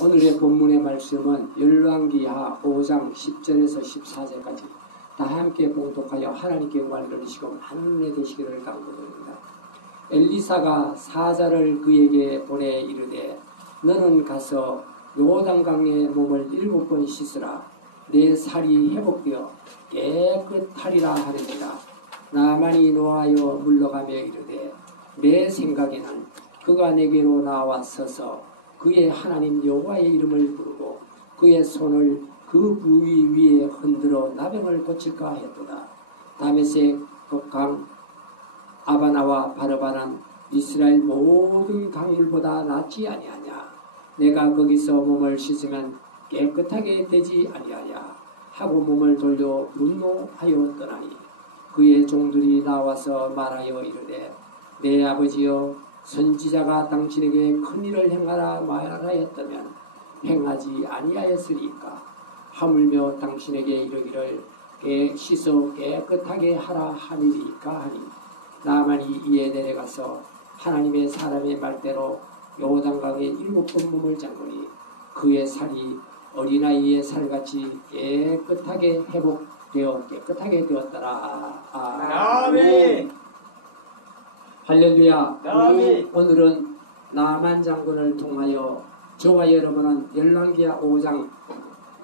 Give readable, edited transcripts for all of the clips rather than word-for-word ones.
오늘의 본문의 말씀은 열왕기하 5장 10절에서 14절까지 다 함께 봉독하여 하나님께 영광을 돌리시고 만민의 되시기를 간구드립니다. 엘리사가 사자를 그에게 보내 이르되 너는 가서 요단강에 몸을 7번 씻으라. 내 살이 회복되어 깨끗하리라 하느니라. 나만이 노하여 물러가며 이르되 내 생각에는 그가 내게로 나와 서서 그의 하나님 여호와의 이름을 부르고 그의 손을 그 부위 위에 흔들어 나병을 고칠까 했도다. 다메섹 강 아바나와 바르바는 이스라엘 모든 강물보다 낫지 아니하냐. 내가 거기서 몸을 씻으면 깨끗하게 되지 아니하냐 하고 몸을 돌려 분노하여 떠나니 그의 종들이 나와서 말하여 이르되 내 아버지여 선지자가 당신에게 큰일을 행하라 말하였다면 행하지 아니하였으리까. 하물며 당신에게 이르기를 씻어 깨끗하게 하라 하니리까 하니 나만이 이에 내려가서 하나님의 사람의 말대로 요단강에 7번 몸을 잠그니 그의 살이 어린아이의 살같이 깨끗하게 회복되어 깨끗하게 되었더라. 아멘. 할렐루야. 아멘. 오늘은 나만 장군을 통하여 저와 여러분은 열왕기하 5장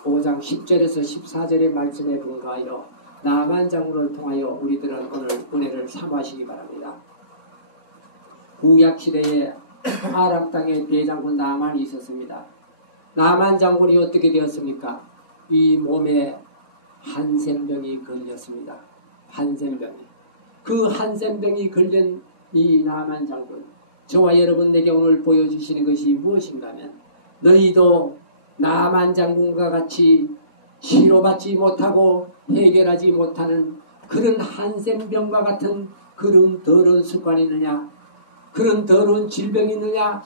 10절에서 14절의 말씀에 분가하여 나만 장군을 통하여 우리들은 오늘 은혜를 사모하시기 바랍니다. 구약시대에 아람 땅에 대장군 나만이 있었습니다. 나만 장군이 어떻게 되었습니까? 이 몸에 한센병이 걸렸습니다. 한센병이. 그 한센병이 걸린 이 나만 장군, 저와 여러분에게 오늘 보여주시는 것이 무엇인가면 너희도 나만 장군과 같이 치료받지 못하고 해결하지 못하는 그런 한센병과 같은 그런 더러운 습관이 있느냐, 그런 더러운 질병이 있느냐,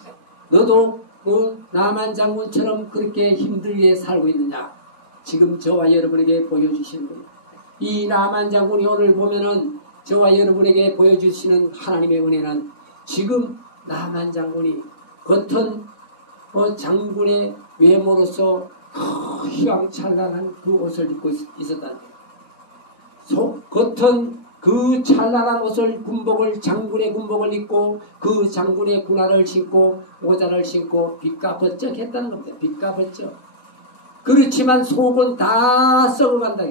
너도 나만 장군처럼 그렇게 힘들게 살고 있느냐. 지금 저와 여러분에게 보여주시는 거예요. 이 나만 장군이 오늘 보면은 저와 여러분에게 보여주시는 하나님의 은혜는 지금 나만 장군이 겉은 장군의 외모로서 휘황찬란한 그 옷을 입고 있었다는 거예요. 겉은 그 찬란한 옷을 장군의 군복을 입고 그 장군의 군화를 신고 모자를 신고 빛과 번쩍했다는 겁니다. 빛과 번쩍. 그렇지만 속은 다 썩어간다.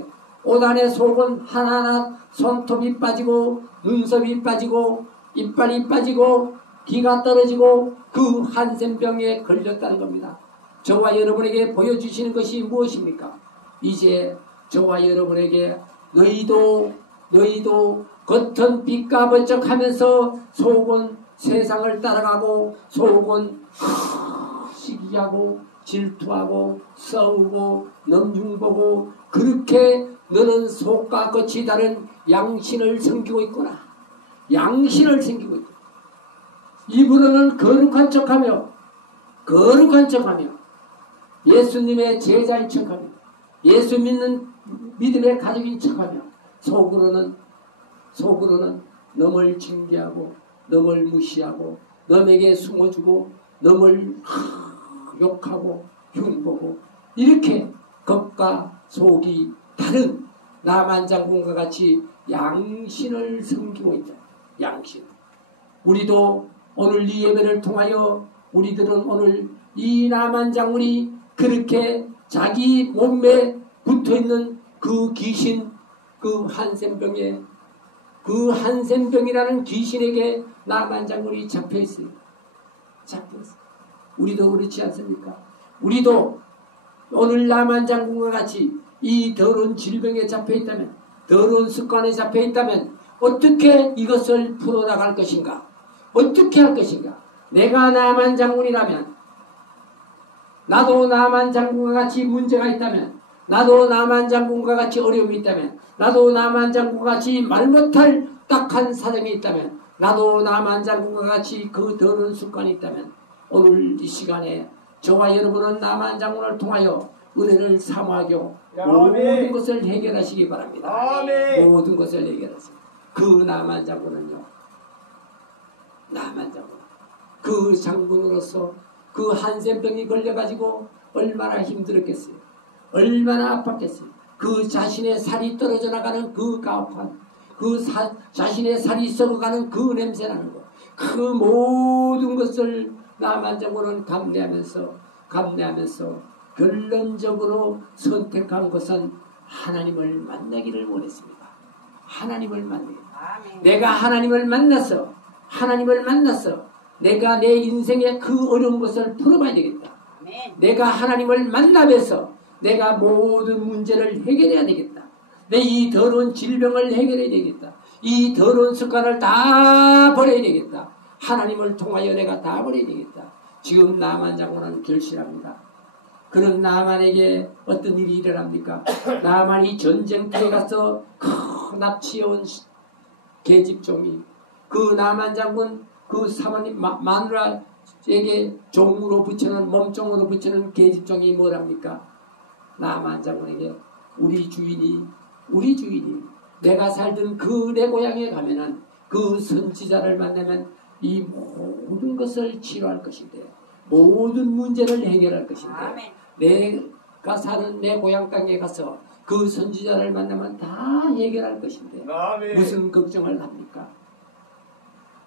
옷 안에 속은 하나하나 손톱이 빠지고 눈썹이 빠지고 이빨이 빠지고 기가 떨어지고 그 한센병에 걸렸다는 겁니다. 저와 여러분에게 보여주시는 것이 무엇입니까? 이제 저와 여러분에게 너희도 겉은 빛과 번쩍하면서 속은 세상을 따라가고 속은 시기하고 질투하고 싸우고 넘중보고 그렇게 너는 속과 겉이 다른 양신을 섬기고 있구나. 양신을 섬기고 있다. 입으로는 거룩한 척하며 예수님의 제자인 척하며 예수 믿는 믿음의 가족인 척하며 속으로는 너를 징계하고 너를 무시하고 너에게 숨어주고 너를 욕하고 흉보고 이렇게 겉과 속이 다른 나만 장군과 같이 양신을 섬기고 있다. 양신. 우리도 오늘 이 예배를 통하여 우리들은 오늘 이 나만 장군이 그렇게 자기 몸에 붙어있는 그 귀신, 그 한센병이라는 귀신에게 나만 장군이 잡혀있어요. 잡혀있어요. 우리도 그렇지 않습니까? 우리도 오늘 나만 장군과 같이 이 더러운 질병에 잡혀있다면, 더러운 습관에 잡혀있다면 어떻게 이것을 풀어나갈 것인가? 어떻게 할 것인가? 내가 나만 장군이라면, 나도 나만 장군과 같이 문제가 있다면, 나도 나만 장군과 같이 어려움이 있다면, 나도 나만 장군과 같이 말 못할 딱한 사정이 있다면, 나도 나만 장군과 같이 그 더러운 습관이 있다면 오늘 이 시간에 저와 여러분은 나만 장군을 통하여 은혜를 사모하고 모든 것을 해결하시기 바랍니다. 아멘. 모든 것을 해결하세요. 그 나만 장군은요, 나만 장군, 그 장군으로서 그 한센병이 걸려가지고 얼마나 힘들었겠어요. 얼마나 아팠겠어요. 그 자신의 살이 떨어져 나가는 그 가혹한, 자신의 살이 썩어가는 그 냄새나는 것, 그 모든 것을 나만 장군은 감내하면서 결론적으로 선택한 것은 하나님을 만나기를 원했습니다. 하나님을 만나기. 내가 하나님을 만나서 내가 내 인생의 그 어려운 것을 풀어봐야 되겠다. 내가 하나님을 만나면서 내가 모든 문제를 해결해야 되겠다. 내 이 더러운 질병을 해결해야 되겠다. 이 더러운 습관을 다 버려야 되겠다. 하나님을 통하여 내가 다 버려야 되겠다. 지금 나만 장군은 결실합니다. 그런 나만에게 어떤 일이 일어납니까? 나만이 전쟁터에 가서 납치해온 계집종이, 그 나만 장군 그 사모님 마누라에게 종으로 붙이는, 몸종으로 붙이는 계집종이 뭐랍니까? 나만 장군에게 우리 주인이 내가 살던 그 내 고향에 가면은 그 선지자를 만나면 이 모든 것을 치료할 것인데, 모든 문제를 해결할 것인데, 내가 사는 내 고향 땅에 가서 그 선지자를 만나면 다 해결할 것인데 무슨 걱정을 합니까?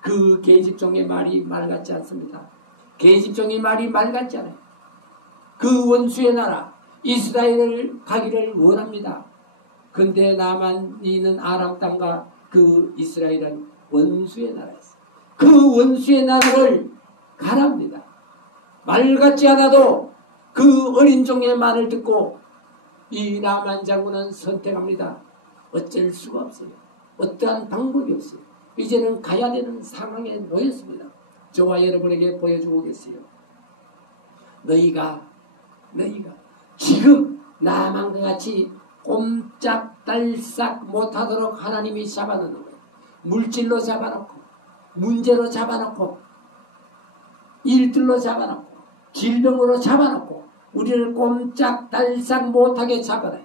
그 계집종의 말이 말 같지 않습니다. 계집종의 말이 말 같지 않아요. 그 원수의 나라 이스라엘을 가기를 원합니다. 근데 나만이는 아람 땅과 그 이스라엘은 원수의 나라였어요. 그 원수의 나라를 가랍니다. 말 같지 않아도 그 어린 종의 말을 듣고 이 나만 장군은 선택합니다. 어쩔 수가 없어요. 어떠한 방법이 없어요. 이제는 가야 되는 상황에 놓였습니다. 저와 여러분에게 보여주고 계세요. 너희가 지금 나만과 같이 꼼짝달싹 못하도록 하나님이 잡아놓는 거예요. 물질로 잡아놓고, 문제로 잡아놓고, 일들로 잡아놓고, 질병으로 잡아놓고, 우리를 꼼짝달싹 못하게 잡아놔요.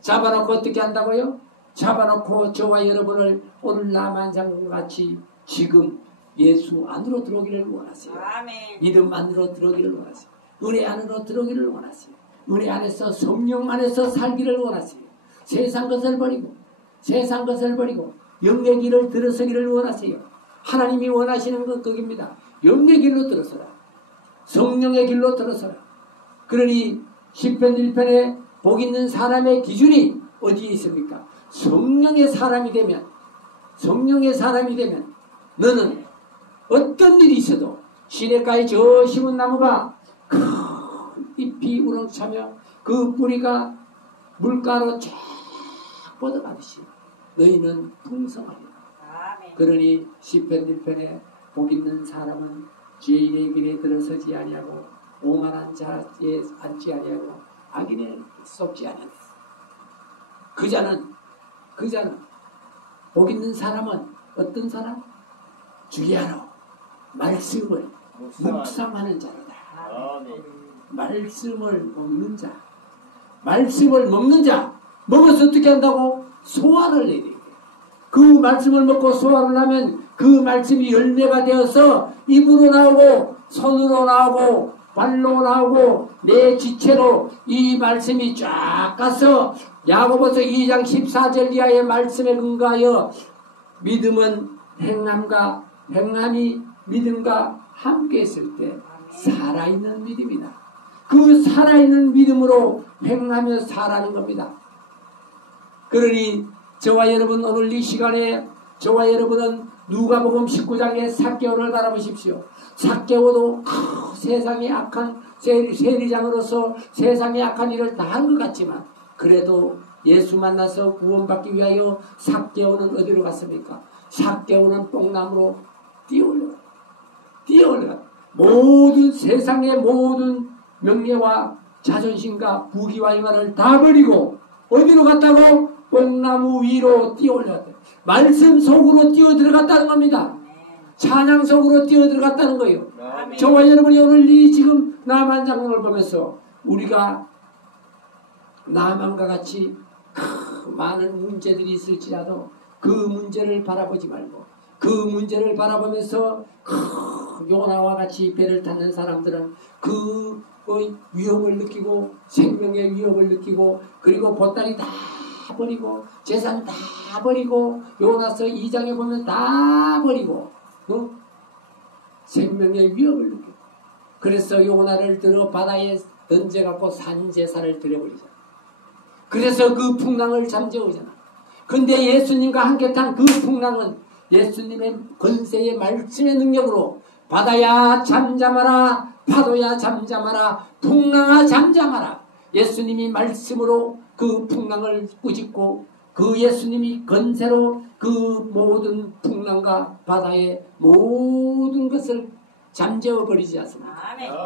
잡아놓고 어떻게 한다고요? 잡아놓고 저와 여러분을 오늘 나만 장군과 같이 지금 예수 안으로 들어오기를 원하세요. 아멘. 믿음 안으로 들어오기를 원하세요. 은혜 안으로 들어오기를 원하세요. 은혜 안에서, 성령 안에서 살기를 원하세요. 세상 것을 버리고 영의 길을 들어서기를 원하세요. 하나님이 원하시는 건 그겁니다. 영의 길로 들어서라. 성령의 길로 들어서라. 그러니 시편 1편에 복 있는 사람의 기준이 어디에 있습니까? 성령의 사람이 되면 너는 어떤 일이 있어도 시냇가에 저 심은 나무가 큰 잎이 우렁차며 그 뿌리가 물가로 쫙 뻗어가듯이 너희는 풍성하리라. 그러니 시편 1편에 복 있는 사람은 죄인의 길에 들어서지 아니하고 오만한 자에 앉지 아니하고 악인에 속지 아니하고, 그 자는 복 있는 사람은 어떤 사람? 주야로 말씀을 묵상하는 자로다. 말씀을 먹는 자. 먹어서 어떻게 한다고? 소화를 내야 돼요. 그 말씀을 먹고 소화를 하면 그 말씀이 열매가 되어서 입으로 나오고 손으로 나오고 발로 나오고 내 지체로 이 말씀이 쫙 가서 야고보서 2장 14절 이하의 말씀에 근거하여 믿음은 행함이 믿음과 함께 했을 때 살아있는 믿음이다. 그 살아있는 믿음으로 행하며 살아는 겁니다. 그러니 저와 여러분 오늘 이 시간에 저와 여러분은 누가복음 19장의 삭개오를 바라보십시오. 삭개오도 세상에 악한 세리장으로서 세상에 악한 일을 다 한 것 같지만 그래도 예수 만나서 구원받기 위하여 삭개오는 어디로 갔습니까? 삭개오는 뽕나무로 뛰어올라 모든 세상의 모든 명예와 자존심과 부귀와 영화를 다 버리고 어디로 갔다고? 뽕나무 위로 뛰어올랐다. 말씀 속으로 뛰어 들어갔다는 겁니다. 찬양 속으로 뛰어 들어갔다는 거예요. 아멘. 저와 여러분이 오늘 이 지금 나만 장군을 보면서 우리가 나만과 같이 많은 문제들이 있을지라도 그 문제를 바라보지 말고 그 문제를 바라보면서 요나와 같이 배를 타는 사람들은 그 위협을 느끼고 생명의 위협을 느끼고 그리고 보따리 다 버리고 재산 다 버리고 요나서 2장에 보면 다 버리고 생명의 위협을 느끼고 그래서 요나를 들어 바다에 던져갖고 산제사를 드려버리잖아. 그래서 그 풍랑을 잠재우잖아. 근데 예수님과 함께 탄 그 풍랑은 예수님의 권세의 말씀의 능력으로 바다야 잠잠하라, 파도야 잠잠하라, 풍랑아 잠잠하라. 예수님이 말씀으로 그 풍랑을 꾸짖고 그 예수님이 권세로 그 모든 풍랑과 바다의 모든 것을 잠재워 버리지 않습니까?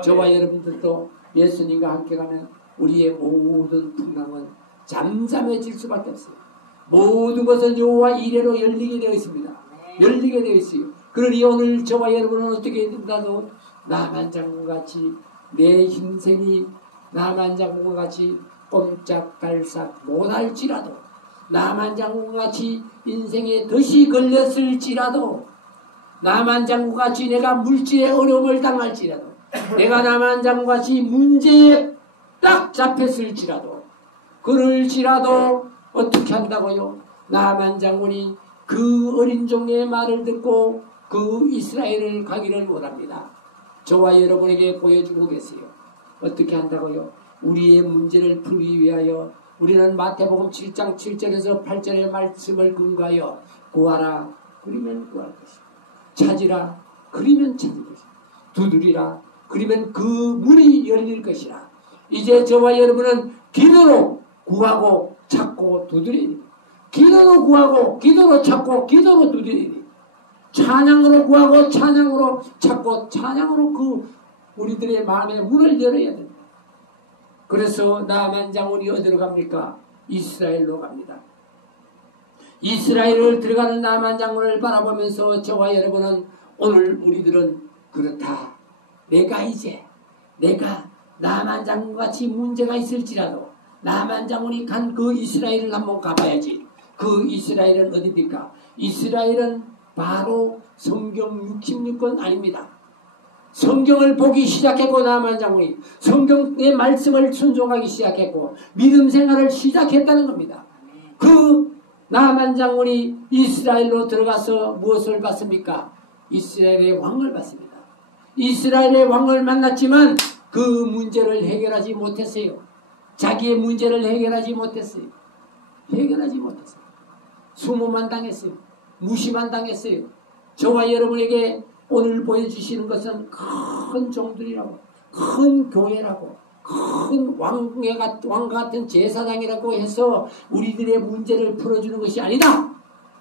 저와 여러분들도 예수님과 함께 가면 우리의 모든 풍랑은 잠잠해질 수밖에 없어요. 모든 것은 여호와 이레로 열리게 되어 있습니다. 열리게 되어 있어요. 그러니 오늘 저와 여러분은 어떻게 된다도 나만 장군같이 내 인생이 나만 장군같이 꼼짝달싹 못할지라도 나만 장군같이 인생에 덫이 걸렸을지라도 나만 장군같이 내가 물질의 어려움을 당할지라도 내가 나만 장군같이 문제에 딱 잡혔을지라도 그럴지라도 어떻게 한다고요? 나만 장군이 그 어린 종의 말을 듣고 그 이스라엘을 가기를 원합니다. 저와 여러분에게 보여주고 계세요. 어떻게 한다고요? 우리의 문제를 풀기 위하여 우리는 마태복음 7장 7절에서 8절의 말씀을 근거하여 구하라 그리면 구할 것이다. 찾으라 그리면 찾을 것이다. 두드리라 그리면 그 문이 열릴 것이라. 이제 저와 여러분은 기도로 구하고 찾고 두드리니 기도로 구하고 기도로 찾고 기도로 두드리니 찬양으로 구하고 찬양으로 찾고 찬양으로 그 우리들의 마음의 문을 열어야 됩니다. 그래서 나만 장군이 어디로 갑니까? 이스라엘로 갑니다. 이스라엘을 들어가는 나만 장군을 바라보면서 저와 여러분은 오늘 우리들은 그렇다. 내가 나만 장군같이 문제가 있을지라도 나만 장군이 간 그 이스라엘을 한번 가봐야지. 그 이스라엘은 어디입니까? 이스라엘은 바로 성경 66권 아닙니다. 성경을 보기 시작했고 나만 장군이 성경의 말씀을 순종하기 시작했고 믿음 생활을 시작했다는 겁니다. 그 나만 장군이 이스라엘로 들어가서 무엇을 받습니까? 이스라엘의 왕을 받습니다. 이스라엘의 왕을 만났지만 그 문제를 해결하지 못했어요. 자기의 문제를 해결하지 못했어요. 수모만 당했어요. 무시만 당했어요. 저와 여러분에게 오늘 보여주시는 것은 큰 종들이라고, 큰 교회라고, 큰 왕 같은 제사장이라고 해서 우리들의 문제를 풀어주는 것이 아니다.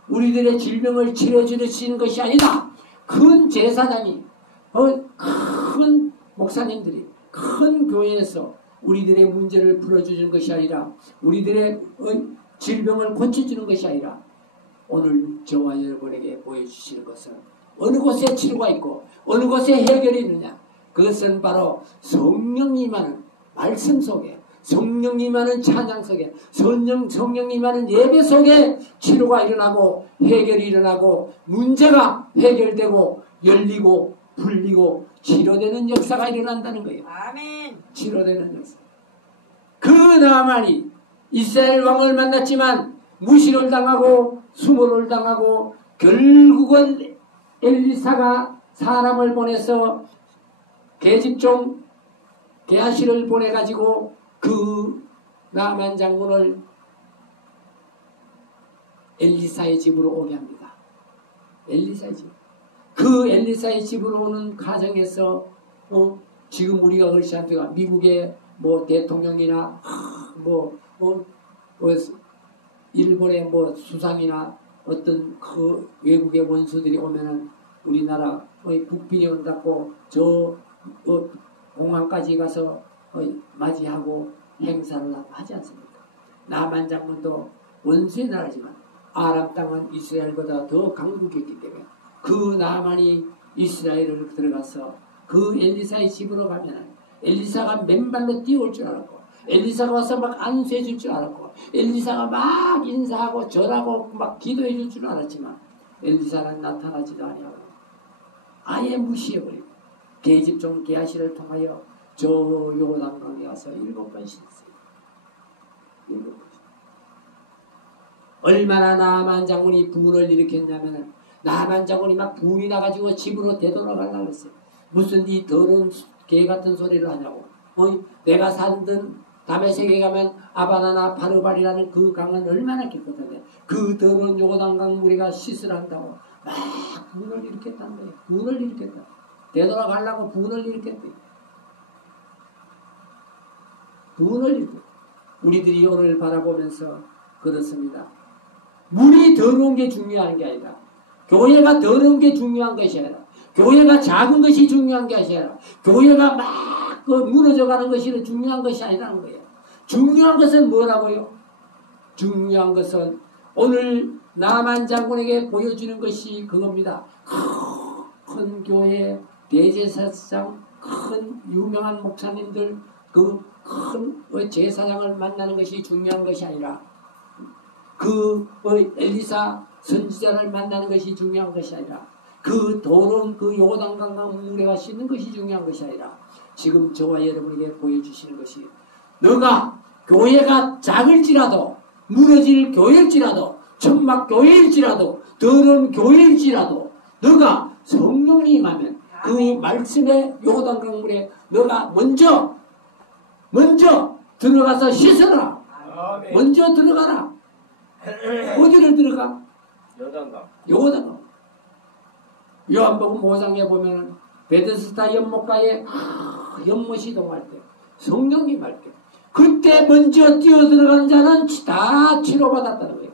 우리들의 질병을 치료해주시는 것이 아니다. 큰 제사장이, 큰 목사님들이, 큰 교회에서 우리들의 문제를 풀어주는 것이 아니라 우리들의 질병을 고쳐주는 것이 아니라 오늘 저와 여러분에게 보여주시는 것은 어느 곳에 치료가 있고 어느 곳에 해결이 있느냐. 그것은 바로 성령이 임하는 말씀 속에 성령이 임하는 찬양 속에 성령이 임하는 예배 속에 치료가 일어나고 해결이 일어나고 문제가 해결되고 열리고 풀리고 치료되는 역사가 일어난다는 거예요. 아멘. 치료되는 역사. 그 나만이 이스라엘 왕을 만났지만 무시를 당하고 수모를 당하고 결국은 엘리사가 사람을 보내서 계집종 게하시를 보내가지고 그 나만 장군을 엘리사의 집으로 오게 합니다. 엘리사의 집. 그 엘리사의 집으로 오는 과정에서 지금 우리가 얼씨한테가 미국의 뭐 대통령이나 일본의 뭐 수상이나 어떤 그 외국의 원수들이 오면은 우리나라의 국빈이 온다고 저 공항까지 가서 맞이하고 행사를 하지 않습니까? 나만 장군도 원수의 나라지만 아람 땅은 이스라엘보다 더 강국이었기 때문에 그 나만이 이스라엘을 들어가서 그 엘리사의 집으로 가면은 엘리사가 맨발로 뛰어올 줄 알았고 엘리사가 와서 막 안수해 줄 줄 알았고 엘리사가 막 인사하고 절하고 막 기도해 줄 줄 알았지만 엘리사는 나타나지도 아니하고 아예 무시해버리고 계집종 게하시를 통하여 저 요단강에 와서 7번 씻었어요. 7번. 얼마나 나만 장군이 분을 일으켰냐면은 나만 장군이 막 분이 나가지고 집으로 되돌아가려고 했어요. 무슨 이 더러운 개 같은 소리를 하냐고. 내가 살던 다메섹에 가면 아바나나 바르발이라는 그 강은 얼마나 깊거든요. 그 더러운 요단강 무리가 씻으라 한다고 막 분을 일으켰다는 거예요. 분을 일으켰다. 되돌아가려고 분을 일으켰대요. 분을 일으켰다. 우리들이 오늘 바라보면서 그렇습니다. 물이 더러운 게 중요한 게 아니라 교회가 더러운 게 중요한 것이 아니라 교회가 작은 것이 중요한 게 아니라 교회가 막 그 무너져가는 것이 중요한 것이 아니라는 거예요. 중요한 것은 뭐라고요? 중요한 것은 오늘 나만 장군에게 보여주는 것이 그겁니다. 큰 교회 대제사장 큰 유명한 목사님들 그 큰 제사장을 만나는 것이 중요한 것이 아니라 그 엘리사 선지자를 만나는 것이 중요한 것이 아니라 그 더러운 그 요단강강 물에가 씻는 것이 중요한 것이 아니라 지금 저와 여러분에게 보여주시는 것이 너가 교회가 작을지라도 무너질 교회일지라도 천막 교회일지라도 더러운 교회일지라도 너가 성령이 임하면 그 말씀의 요단강 물에 너가 먼저 들어가서 씻어라. 먼저 들어가라. 어디를 들어가? 요단강. 요한복음 5장에 보면 베데스다 연못가에 연못이 동할 때 성령이 임할 때 그때 먼저 뛰어들어간 자는 다 치료받았다는 거예요.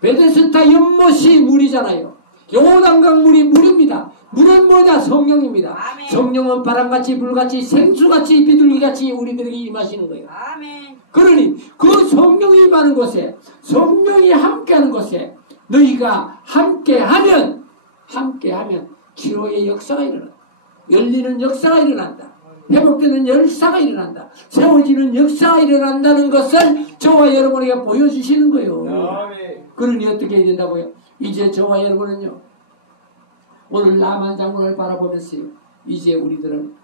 베데스다 연못이 물이잖아요. 요단강 물이 물입니다. 물은 뭐냐? 성령입니다. 아멘. 성령은 바람같이 불같이 생수같이 비둘기같이 우리들에게 임하시는 거예요. 아멘. 그러니 그 성령이 임하는 곳에 성령이 함께하는 곳에 너희가 함께하면 치료의 역사가 일어난다. 열리는 역사가 일어난다. 회복되는 역사가 일어난다. 세워지는 역사가 일어난다는 것을 저와 여러분에게 보여주시는 거예요. 그러니 어떻게 해야 된다고요? 이제 저와 여러분은요. 오늘 나만 장군을 바라보면서요. 이제 우리들은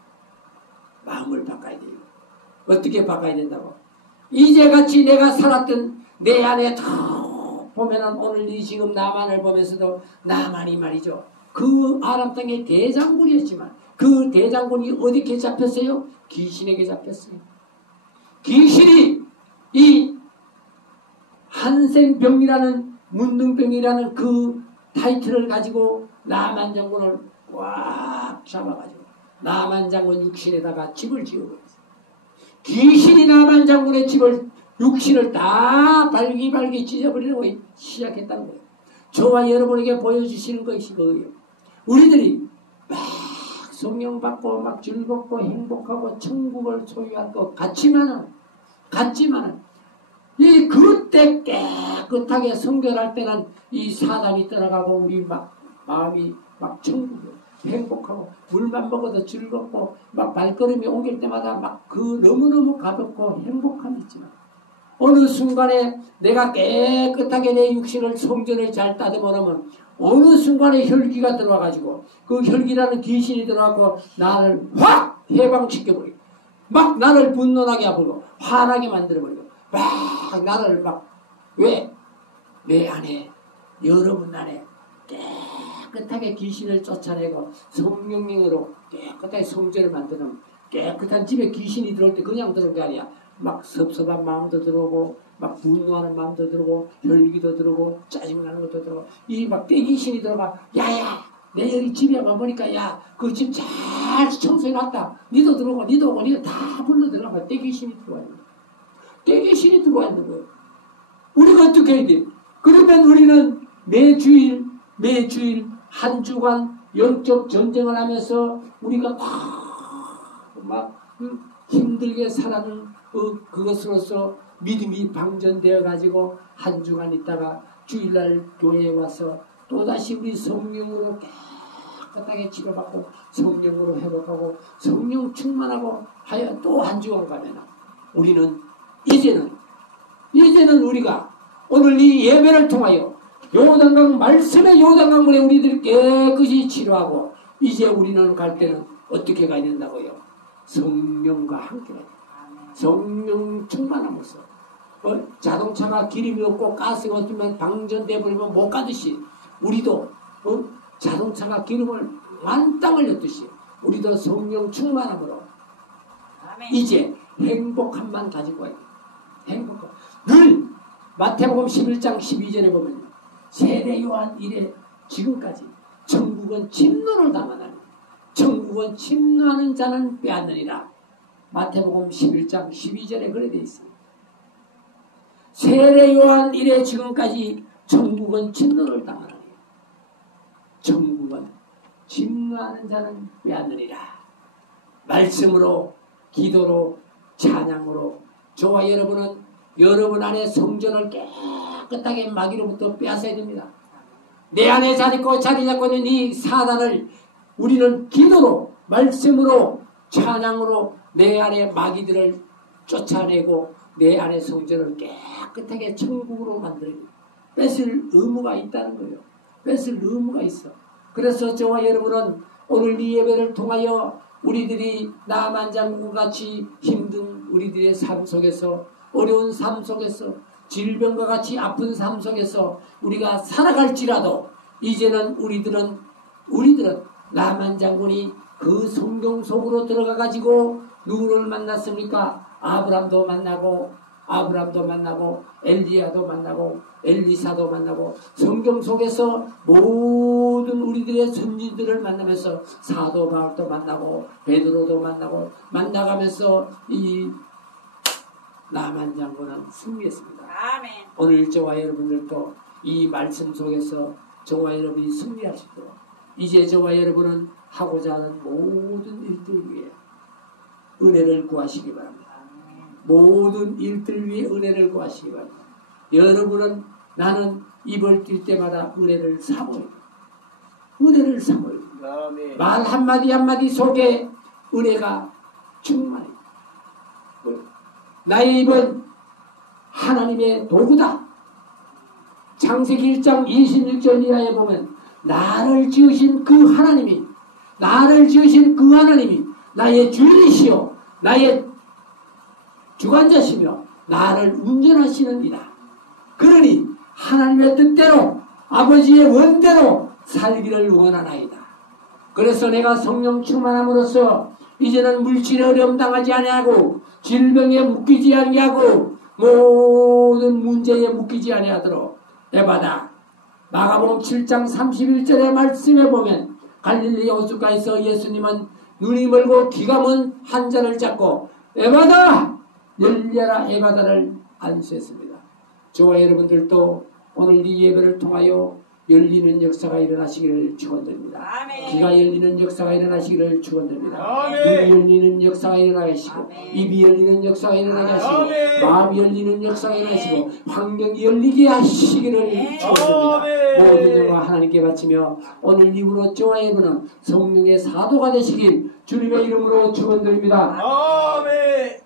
마음을 바꿔야 돼요. 어떻게 바꿔야 된다고? 이제같이 내가 살았던 내 안에 다 보면은 오늘 이 지금 나만을 보면서도 나만이 말이죠. 그 아람 땅의 대장군이었지만 그 대장군이 어디에 잡혔어요? 귀신에게 잡혔어요. 귀신이 이 한센병이라는 문둥병이라는 그 타이틀을 가지고 나만 장군을 꽉 잡아가지고 나만 장군 육신에다가 집을 지어버렸어요. 귀신이 나만 장군의 집을 육신을 다 발기발기 찢어버리려고 시작했다는 거예요. 저와 여러분에게 보여주시는 것이 그거예요. 우리들이 막 성령 받고 막 즐겁고 행복하고 천국을 소유할 것 같지만은 이 그때 깨끗하게 성결할 때는 이 사단이 떠나가고 우리 막 마음이 막 천국이에요. 행복하고 물만 먹어도 즐겁고 막 발걸음이 옮길 때마다 막 그 너무너무 가볍고 행복함이 있지만 어느 순간에 내가 깨끗하게 내 육신을 성전을 잘 따듬어 놓으면 어느 순간에 혈기가 들어와가지고 그 혈기라는 귀신이 들어와서 나를 확 해방시켜버리고 막 나를 분노하게 하고 화나게 만들어버리고 막 나를 막 왜? 내 안에 여러분 안에 깨끗하게 귀신을 쫓아내고 성령으로 깨끗하게 성전을 만드는 깨끗한 집에 귀신이 들어올 때 그냥 들어온 게 아니야. 막 섭섭한 마음도 들어오고 막 분노하는 마음도 들어오고 혈기도 들어오고 짜증나는 것도 들어오고 이 막 떼귀신이 들어가. 야야 내 여기 집에 와보니까 야 그 집 잘 청소해놨다. 니도 들어오고 니도 오고 니도 다 불러 들어가면 떼귀신이 들어와 있는 거야. 떼귀신이 들어와 있는 거예요. 우리가 어떻게 해야 돼? 그러면 우리는 매주일 한 주간 영적 전쟁을 하면서 우리가 막 힘들게 살아는 그것으로서 믿음이 방전되어 가지고 한 주간 있다가 주일날 교회에 와서 또다시 우리 성령으로 깨끗하게 치료받고 성령으로 회복하고 성령 충만하고 하여 또 한 주간 가면 우리는 이제는 우리가 오늘 이 예배를 통하여 요단강 말씀의 요단강물에 우리들 깨끗이 치료하고 이제 우리는 갈 때는 어떻게 가야 된다고요? 성령과 함께 가야 돼요. 성령 충만함으로써 자동차가 기름이 없고 가스가 없으면 방전돼 버리면 못 가듯이 우리도 자동차가 기름을 만땅 흘렸듯이 우리도 성령 충만함으로 이제 행복함만 가지고 와요. 행복함. 늘 마태복음 11장 12절에 보면 세례 요한 이래 지금까지 천국은 침노를 당하나니 천국은 침노하는 자는 빼앗느니라. 마태복음 11장 12절에 그래 되어 있습니다. 세례 요한 이래 지금까지 천국은 침노를 당하나니 천국은 침노하는 자는 빼앗느니라. 말씀으로 기도로 찬양으로 저와 여러분은 여러분 안에 성전을 깨끗하게 마귀로부터 빼앗아야 됩니다. 내 안에 자리 잡고 있는 이 사단을 우리는 기도로 말씀으로 찬양으로 내 안에 마귀들을 쫓아내고 내 안에 성전을 깨끗하게 천국으로 만들어야 됩니다. 뺏을 의무가 있다는 거예요. 뺏을 의무가 있어. 그래서 저와 여러분은 오늘 이 예배를 통하여 우리들이 나만장군과 같이 힘든 우리들의 삶 속에서 어려운 삶 속에서 질병과 같이 아픈 삶 속에서 우리가 살아갈지라도 이제는 우리들은 나만장군이 그 성경 속으로 들어가 가지고 누구를 만났습니까? 아브람도 만나고 엘리야도 만나고 엘리사도 만나고 성경 속에서 모든 우리들의 선지들을 만나면서 사도 바울도 만나고 베드로도 만나고 만나가면서 이 나만장군은 승리했습니다. 아멘. 오늘 저와 여러분들도 이 말씀 속에서 저와 여러분이 승리할 수 있도록 이제 저와 여러분은 하고자 하는 모든 일들 위해 은혜를 구하시기 바랍니다. 모든 일들 위해 은혜를 구하시기 바랍니다. 여러분은 나는 입을 뛸 때마다 은혜를 사모해요. 은혜를 사모해요. 말 한마디 한마디 속에 은혜가 충만해요. 나의 입은 하나님의 도구다. 창세기 1장 26절 이하에 보면 나를 지으신 그 하나님이 나의 주인이시요 나의 주관자시며 나를 운전하시는 이다. 그러니 하나님의 뜻대로 아버지의 원대로 살기를 원하나이다. 그래서 내가 성령 충만함으로써 이제는 물질에 어려움 당하지 아니하고 질병에 묶이지 아니하고 모든 문제에 묶이지 아니하도록 에바다. 마가복음 7장 31절의 말씀에 보면 갈릴리 호숫가에서 예수님은 눈이 멀고 귀가 먼 환자를 잡고 에바다 열려라 에바다를 안수했습니다. 저와 여러분들도 오늘 이 예배를 통하여 열리는 역사가 일어나시기를 축원드립니다. 귀가 열리는 역사가 일어나시기를 축원드립니다. 눈이 열리는 역사가 일어나게 하시고 입이 열리는 역사가 일어나게 하시고 마음이 열리는 역사가 일어나시고 환경이 열리게 하시기를 축원드립니다. 모든 영광 하나님께 바치며 오늘 이후로 저와 여러분은 성령의 사도가 되시길 주님의 이름으로 축원드립니다. 아멘.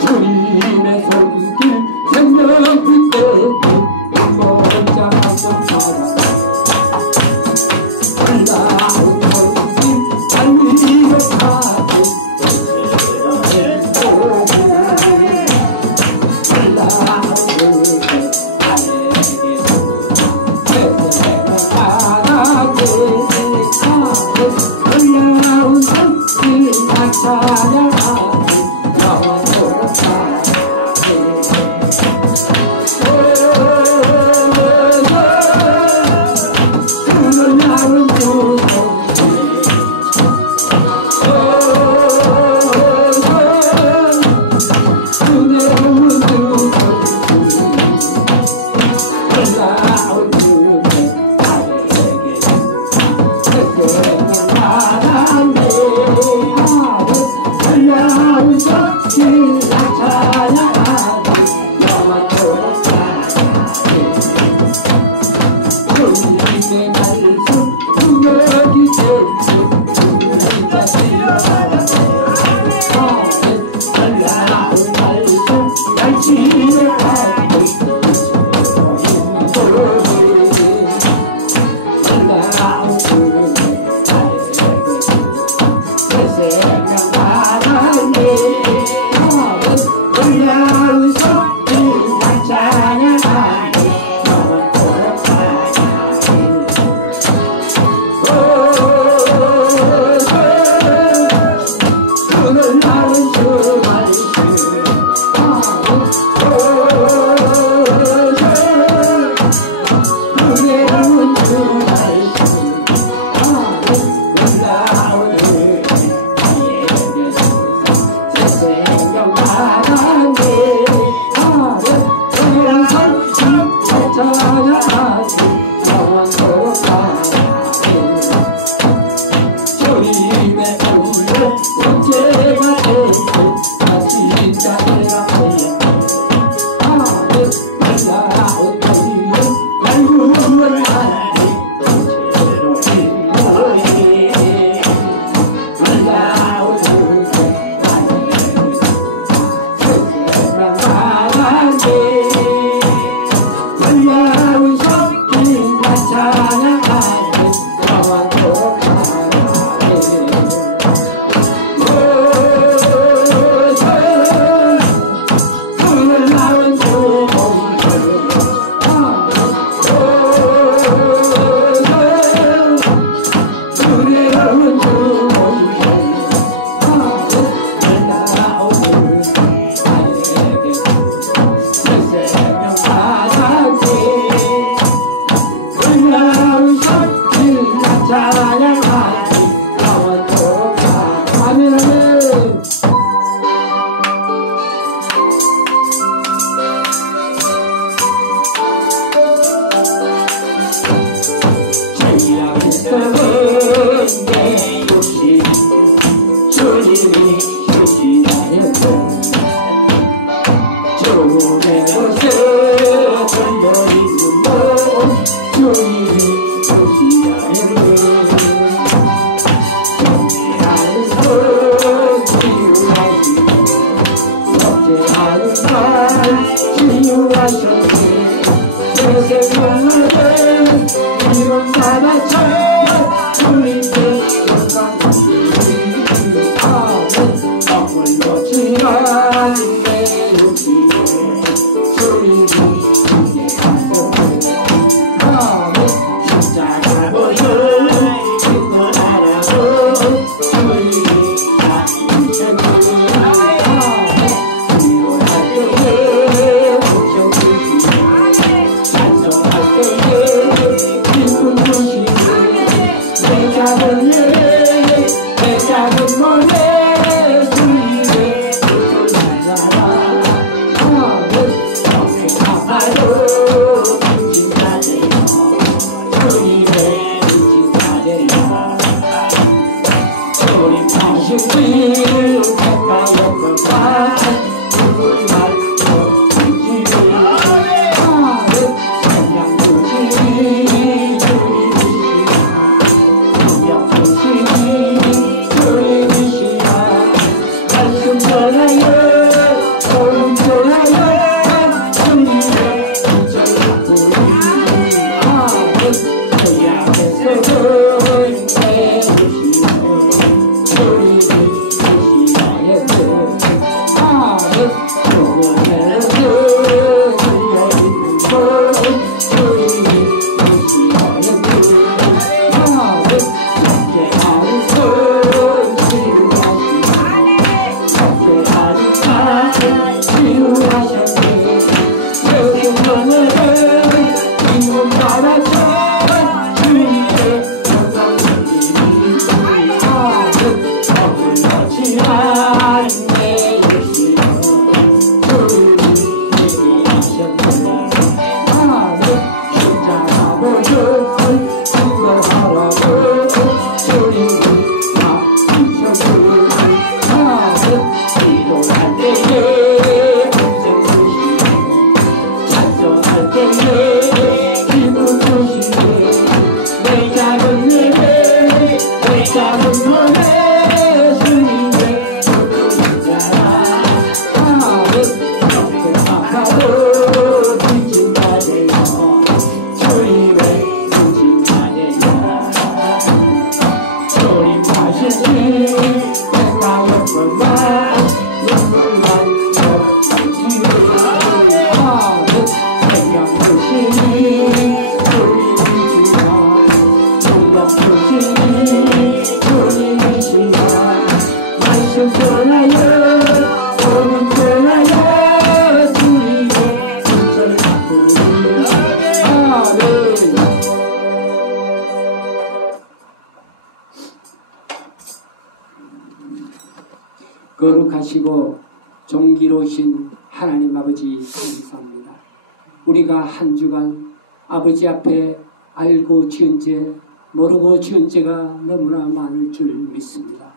주님의 손길 생명 빛대길 먼저 한번 살아 올라온 손길 달리며 가길 주님의 말씀 능력이 제일 거룩하시고 존귀로우신 하나님 아버지 감사합니다. 우리가 한 주간 아버지 앞에 알고 지은 죄, 모르고 지은 죄가 너무나 많을 줄 믿습니다.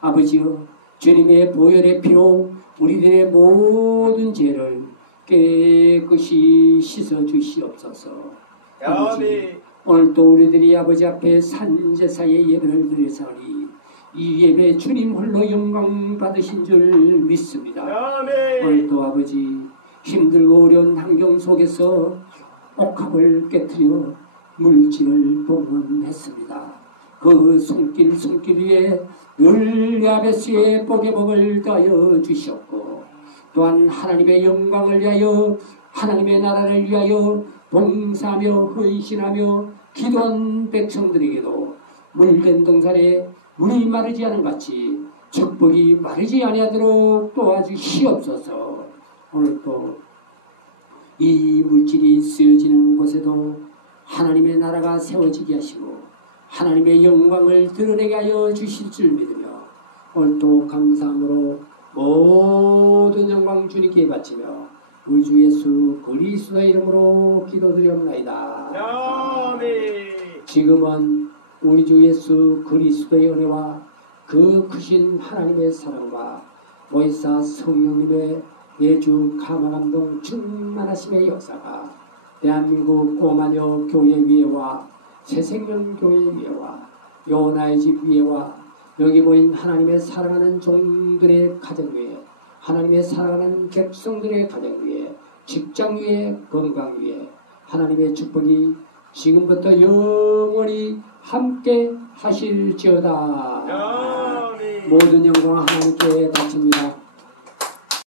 아버지여, 주님의 보혈의 피로 우리들의 모든 죄를 깨끗이 씻어 주시옵소서. 아멘. 오늘 또 우리들이 아버지 앞에 산제사의 예배를 드렸사오니 이 예배 주님 홀로 영광 받으신 줄 믿습니다. 아멘. 오늘 또 아버지 힘들고 어려운 환경 속에서 옥합을 깨뜨려 물질을 봉헌했습니다. 그 손길 위에 늘 야베스의 복의 복을 더하여 주셨고 또한 하나님의 영광을 위하여 하나님의 나라를 위하여 봉사하며 헌신하며 기도한 백성들에게도 물된 동산에 물이 마르지 않은 같이 축복이 마르지 아니하도록 도와주시옵소서. 오늘 또 이 물질이 쓰여지는 곳에도 하나님의 나라가 세워지게 하시고 하나님의 영광을 드러내게 하여 주실 줄 믿으며 오늘 또 감사함으로 모든 영광 주님께 바치며 우리 주 예수 그리스도의 이름으로 기도드리옵나이다. 아멘. 지금은 우리 주 예수 그리스도의 은혜와 그 크신 하나님의 사랑과 보혜사 성령님의 예주 감화감동 충만하심의 역사가 대한민국 오마녀 교회 위에와 새생명교회 위에와 요나의 집 위에와 여기 모인 하나님의 사랑하는 종들의 가정 위에 하나님의 사랑하는 백성들의 가정 위에 직장 위에 건강 위에 하나님의 축복이 지금부터 영원히 함께 하실지어다. 모든 영광 하나님께 바칩니다.